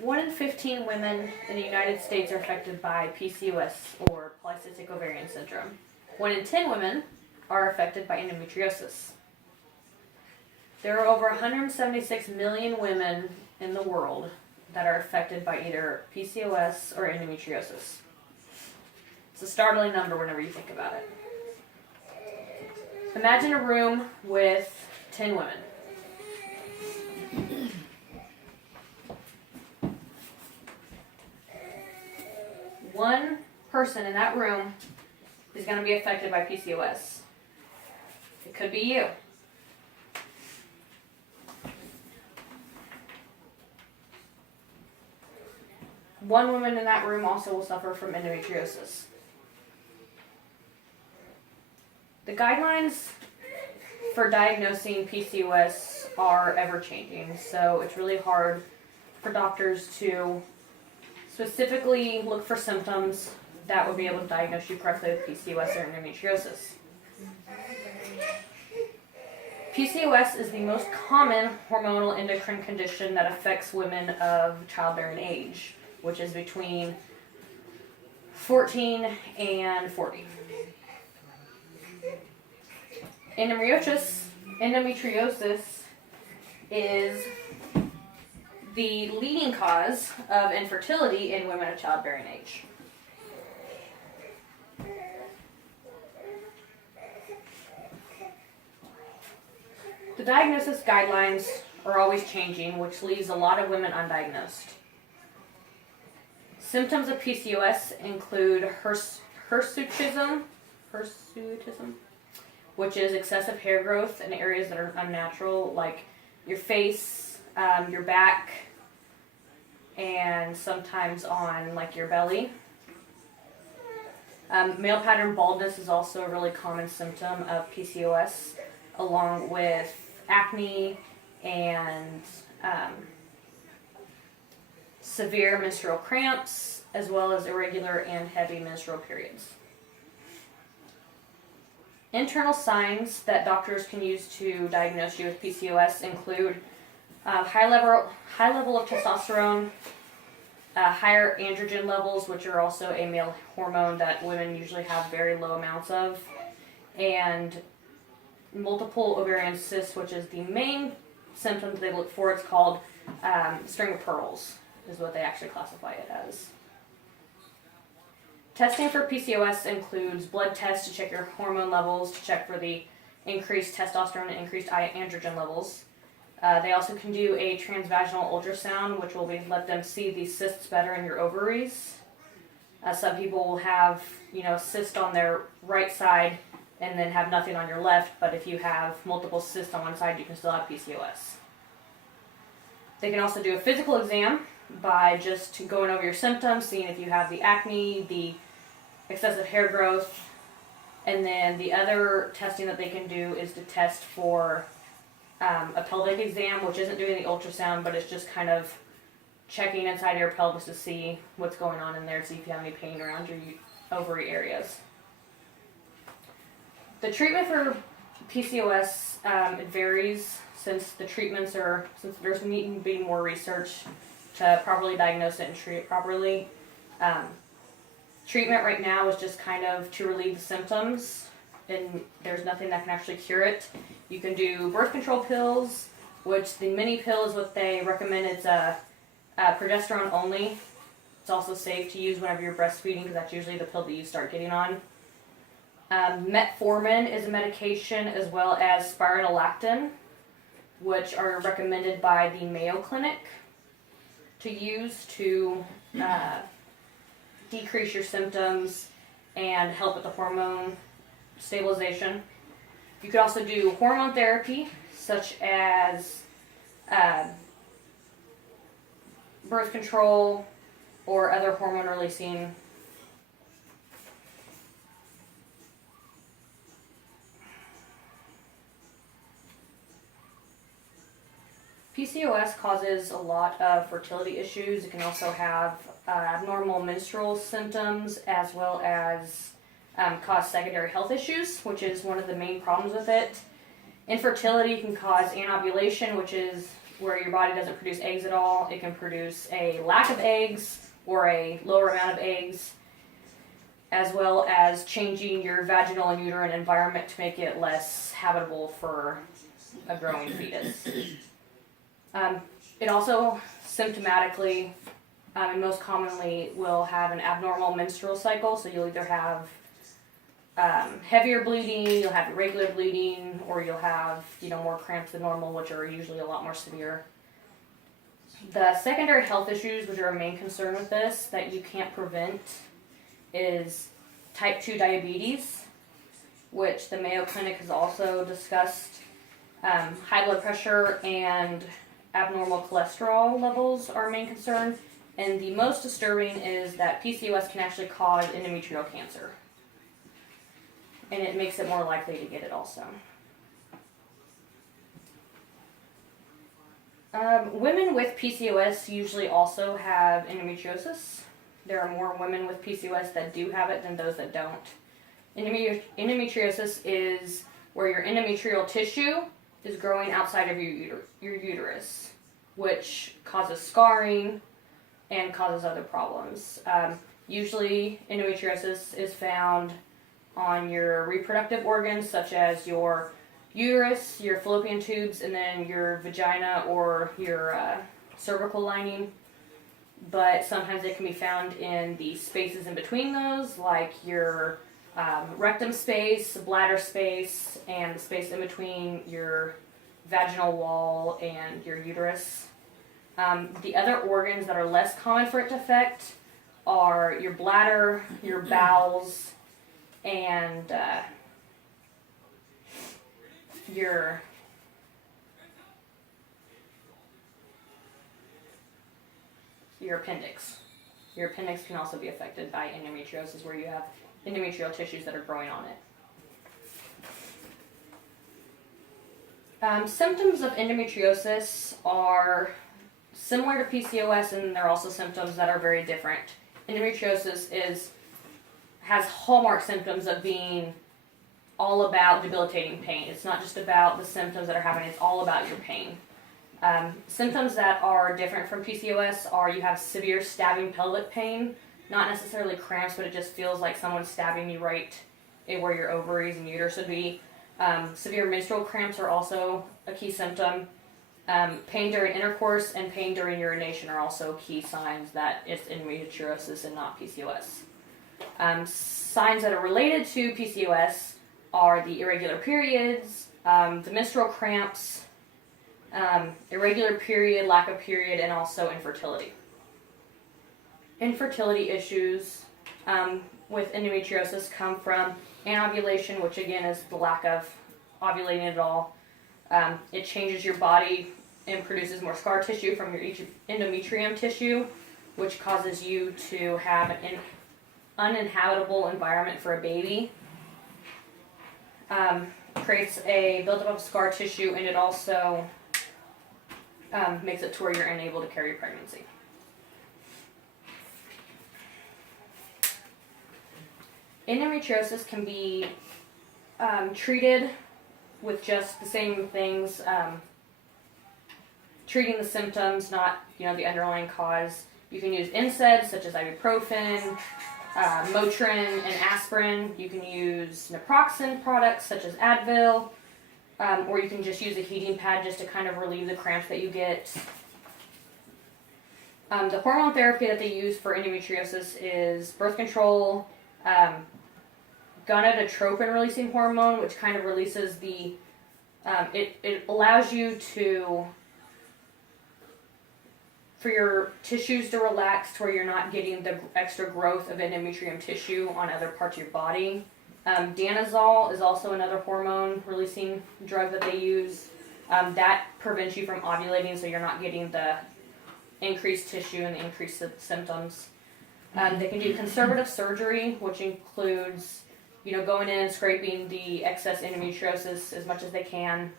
1 in 15 women in the United States are affected by PCOS, or polycystic ovarian syndrome. 1 in 10 women are affected by endometriosis. There are over 176 million women in the world that are affected by either PCOS or endometriosis. It's a startling number whenever you think about it. Imagine a room with 10 women. One person in that room is going to be affected by PCOS. It could be you. One woman in that room also will suffer from endometriosis. The guidelines for diagnosing PCOS are ever-changing, so it's really hard for doctors to specifically look for symptoms that would be able to diagnose you correctly with PCOS or endometriosis. PCOS is the most common hormonal endocrine condition that affects women of childbearing age, which is between 14 and 40. Endometriosis is the leading cause of infertility in women of childbearing age. The diagnosis guidelines are always changing, which leaves a lot of women undiagnosed. Symptoms of PCOS include hirsutism, which is excessive hair growth in areas that are unnatural, like your face, your back, and sometimes on like your belly. Male pattern baldness is also a really common symptom of PCOS, along with acne and severe menstrual cramps, as well as irregular and heavy menstrual periods. Internal signs that doctors can use to diagnose you with PCOS include high level of testosterone, higher androgen levels, which are also a male hormone that women usually have very low amounts of, and multiple ovarian cysts, which is the main symptom they look for. It's called string of pearls, is what they actually classify it as. Testing for PCOS includes blood tests to check your hormone levels, to check for the increased testosterone and increased androgen levels. They also can do a transvaginal ultrasound, which will let them see the cysts better in your ovaries. Some people will have, a cyst on their right side and then have nothing on your left, but if you have multiple cysts on one side, you can still have PCOS. They can also do a physical exam by just going over your symptoms, seeing if you have the acne, the excessive hair growth, and then the other testing that they can do is to test for a pelvic exam, which isn't doing the ultrasound, but it's just kind of checking inside your pelvis to see what's going on in there, see if you have any pain around your ovary areas. The treatment for PCOS, it varies since there's needing to be more research to properly diagnose it and treat it properly. Treatment right now is just kind of to relieve the symptoms, and there's nothing that can actually cure it. You can do birth control pills, which the mini pill is what they recommend. It's progesterone only. It's also safe to use whenever you're breastfeeding, because that's usually the pill that you start getting on. Metformin is a medication, as well as spironolactone, which are recommended by the Mayo Clinic to use to decrease your symptoms and help with the hormone stabilization. You could also do hormone therapy, such as birth control or other hormone releasing. PCOS causes a lot of fertility issues. It can also have abnormal menstrual symptoms, as well as cause secondary health issues, which is one of the main problems with it. Infertility can cause anovulation, which is where your body doesn't produce eggs at all. It can produce a lack of eggs or a lower amount of eggs, as well as changing your vaginal and uterine environment to make it less habitable for a growing fetus. It also symptomatically and most commonly will have an abnormal menstrual cycle, so you'll either have heavier bleeding, you'll have irregular bleeding, or you'll have more cramps than normal, which are usually a lot more severe. The secondary health issues, which are a main concern with this, that you can't prevent, is type 2 diabetes, which the Mayo Clinic has also discussed. High blood pressure and abnormal cholesterol levels are a main concern. And the most disturbing is that PCOS can actually cause endometrial cancer. And it makes it more likely to get it also. Women with PCOS usually also have endometriosis. There are more women with PCOS that do have it than those that don't. Endometriosis is where your endometrial tissue is growing outside of your uterus, which causes scarring and causes other problems. Usually endometriosis is found on your reproductive organs, such as your uterus, your fallopian tubes, and then your vagina or your cervical lining. But sometimes it can be found in the spaces in between those, like your rectum space, bladder space, and the space in between your vaginal wall and your uterus. The other organs that are less common for it to affect are your bladder, your bowels, and your appendix. Your appendix can also be affected by endometriosis, where you have endometrial tissues that are growing on it. Symptoms of endometriosis are similar to PCOS, and there are also symptoms that are very different. Endometriosis has hallmark symptoms of being all about debilitating pain. It's not just about the symptoms that are happening, it's all about your pain. Symptoms that are different from PCOS are you have severe stabbing pelvic pain, not necessarily cramps, but it just feels like someone's stabbing you right where your ovaries and uterus would be. Severe menstrual cramps are also a key symptom. Pain during intercourse and pain during urination are also key signs that it's endometriosis and not PCOS. Signs that are related to PCOS are the irregular periods, the menstrual cramps, irregular period, lack of period, and also infertility. Infertility issues with endometriosis come from anovulation, which again is the lack of ovulating at all. It changes your body and produces more scar tissue from your endometrium tissue, which causes you to have an uninhabitable environment for a baby. Creates a buildup of scar tissue, and it also makes it to where you're unable to carry a pregnancy. Endometriosis can be treated with just the same things, treating the symptoms, not the underlying cause. You can use NSAIDs such as ibuprofen, Motrin, and aspirin. You can use naproxen products such as Advil, or you can just use a heating pad just to kind of relieve the cramps that you get. The hormone therapy that they use for endometriosis is birth control, gonadotropin releasing hormone, which kind of releases the, it allows you for your tissues to relax to where you're not getting the extra growth of endometrium tissue on other parts of your body. Danazol is also another hormone releasing drug that they use. That prevents you from ovulating, so you're not getting the increased tissue and the increased symptoms. They can do conservative surgery, which includes going in and scraping the excess endometriosis as much as they can.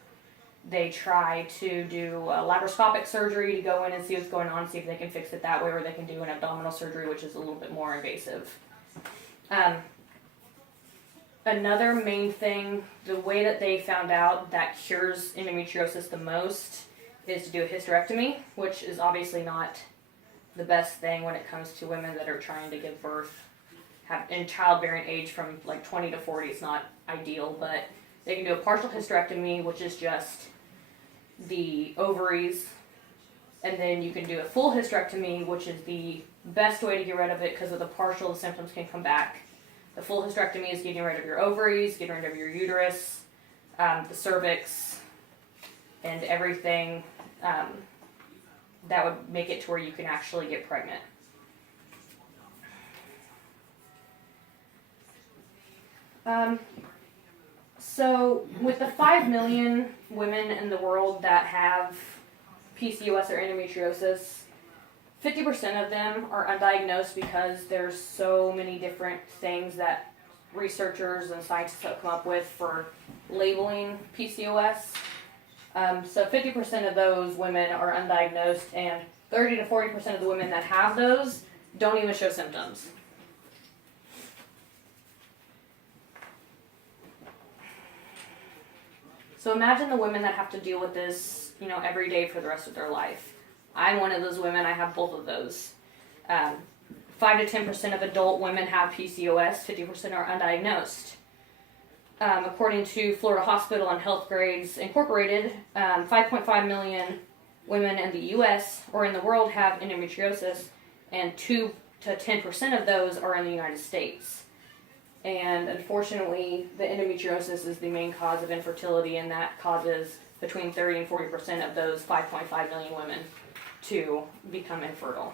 They try to do laparoscopic surgery to go in and see what's going on, see if they can fix it that way, or they can do an abdominal surgery, which is a little bit more invasive. Another main thing, the way that they found out that cures endometriosis the most is to do a hysterectomy, which is obviously not the best thing when it comes to women that are trying to give birth. In childbearing age from like 20 to 40 is not ideal, but they can do a partial hysterectomy, which is just the ovaries, and then you can do a full hysterectomy, which is the best way to get rid of it, because with the partial, the symptoms can come back. The full hysterectomy is getting rid of your ovaries, getting rid of your uterus, the cervix, and everything that would make it to where you can actually get pregnant. So with the 5 million women in the world that have PCOS or endometriosis, 50% of them are undiagnosed because there's so many different things that researchers and scientists have come up with for labeling PCOS. So 50% of those women are undiagnosed, and 30 to 40% of the women that have those don't even show symptoms. So imagine the women that have to deal with this, every day for the rest of their life. I'm one of those women. I have both of those. 5 to 10% of adult women have PCOS. 50% are undiagnosed. According to Florida Hospital and Health Grades Incorporated, 5.5 million women in the U.S. or in the world have endometriosis, and 2 to 10% of those are in the United States. And unfortunately, the endometriosis is the main cause of infertility, and that causes between 30 and 40% of those 5.5 million women to become infertile.